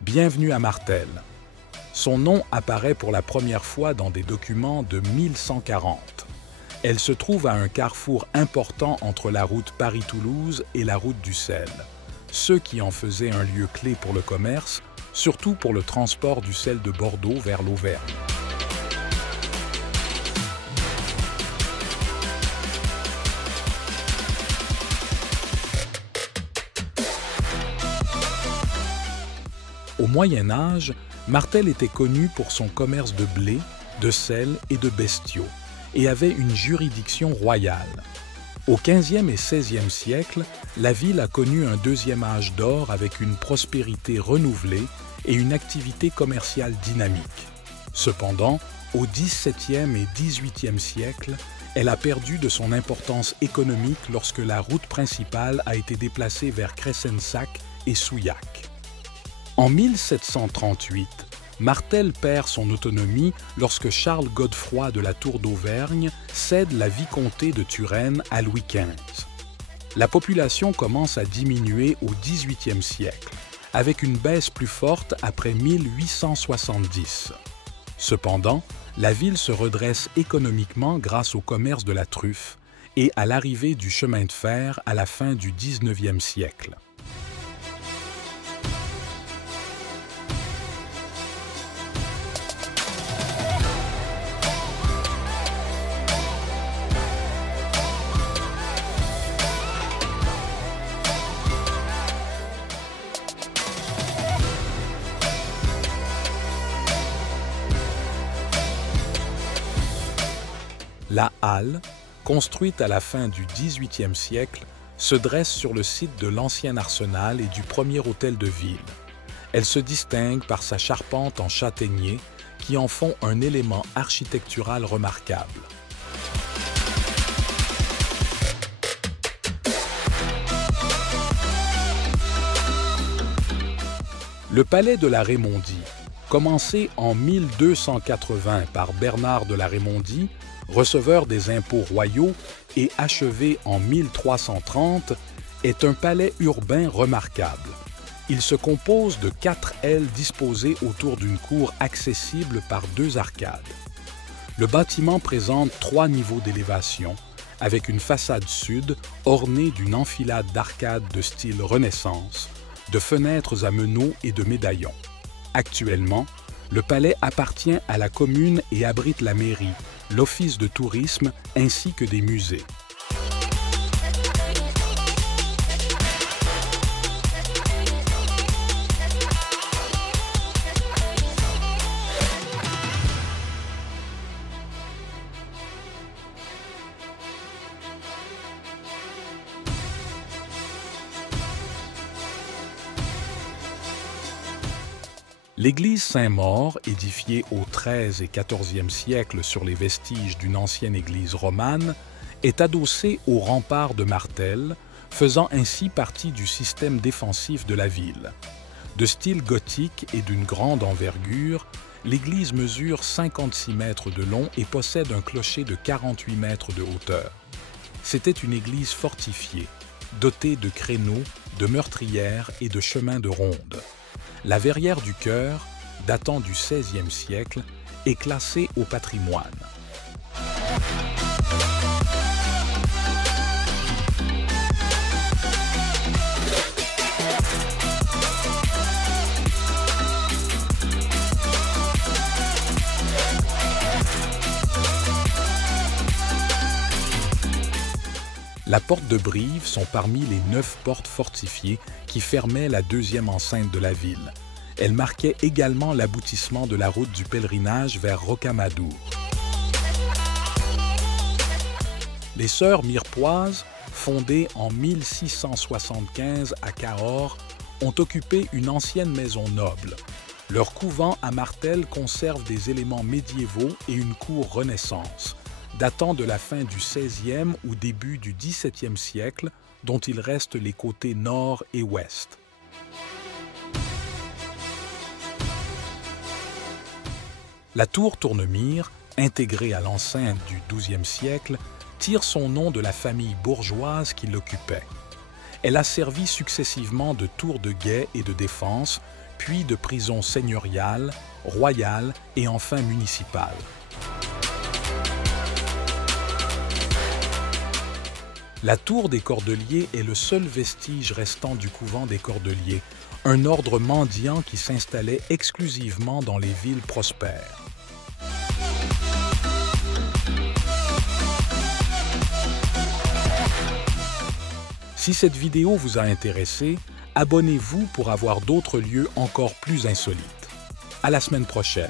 Bienvenue à Martel. Son nom apparaît pour la première fois dans des documents de 1140. Elle se trouve à un carrefour important entre la route Paris-Toulouse et la route du sel, ce qui en faisait un lieu clé pour le commerce, surtout pour le transport du sel de Bordeaux vers l'Auvergne. Au Moyen Âge, Martel était connu pour son commerce de blé, de sel et de bestiaux, et avait une juridiction royale. Au XVe et XVIe siècle, la ville a connu un deuxième âge d'or avec une prospérité renouvelée et une activité commerciale dynamique. Cependant, au XVIIe et XVIIIe siècle, elle a perdu de son importance économique lorsque la route principale a été déplacée vers Cressensac et Souillac. En 1738, Martel perd son autonomie lorsque Charles Godefroy de la Tour d'Auvergne cède la vicomté de Turenne à Louis XV. La population commence à diminuer au XVIIIe siècle, avec une baisse plus forte après 1870. Cependant, la ville se redresse économiquement grâce au commerce de la truffe et à l'arrivée du chemin de fer à la fin du XIXe siècle. La halle, construite à la fin du XVIIIe siècle, se dresse sur le site de l'ancien arsenal et du premier hôtel de ville. Elle se distingue par sa charpente en châtaignier qui en font un élément architectural remarquable. Le palais de la Raymondie, commencé en 1280 par Bernard de la Raymondie, receveur des impôts royaux, et achevé en 1330, est un palais urbain remarquable. Il se compose de 4 ailes disposées autour d'une cour accessible par 2 arcades. Le bâtiment présente 3 niveaux d'élévation, avec une façade sud ornée d'une enfilade d'arcades de style Renaissance, de fenêtres à meneaux et de médaillons. Actuellement, le palais appartient à la commune et abrite la mairie, l'office de tourisme ainsi que des musées. L'église Saint-Maur, édifiée au XIIIe et XIVe siècle sur les vestiges d'une ancienne église romane, est adossée au rempart de Martel, faisant ainsi partie du système défensif de la ville. De style gothique et d'une grande envergure, l'église mesure 56 mètres de long et possède un clocher de 48 mètres de hauteur. C'était une église fortifiée, dotée de créneaux, de meurtrières et de chemins de ronde. La verrière du chœur, datant du XVIe siècle, est classée au patrimoine. La porte de Brive sont parmi les 9 portes fortifiées qui fermaient la deuxième enceinte de la ville. Elle marquait également l'aboutissement de la route du pèlerinage vers Rocamadour. Les Sœurs Mirepoixes, fondées en 1675 à Cahors, ont occupé une ancienne maison noble. Leur couvent à Martel conserve des éléments médiévaux et une cour Renaissance, datant de la fin du XVIe ou début du XVIIe siècle, dont il reste les côtés nord et ouest. La tour Tournemire, intégrée à l'enceinte du XIIe siècle, tire son nom de la famille bourgeoise qui l'occupait. Elle a servi successivement de tour de guet et de défense, puis de prison seigneuriale, royale et enfin municipale. La tour des Cordeliers est le seul vestige restant du couvent des Cordeliers, un ordre mendiant qui s'installait exclusivement dans les villes prospères. Si cette vidéo vous a intéressé, abonnez-vous pour avoir d'autres lieux encore plus insolites. À la semaine prochaine.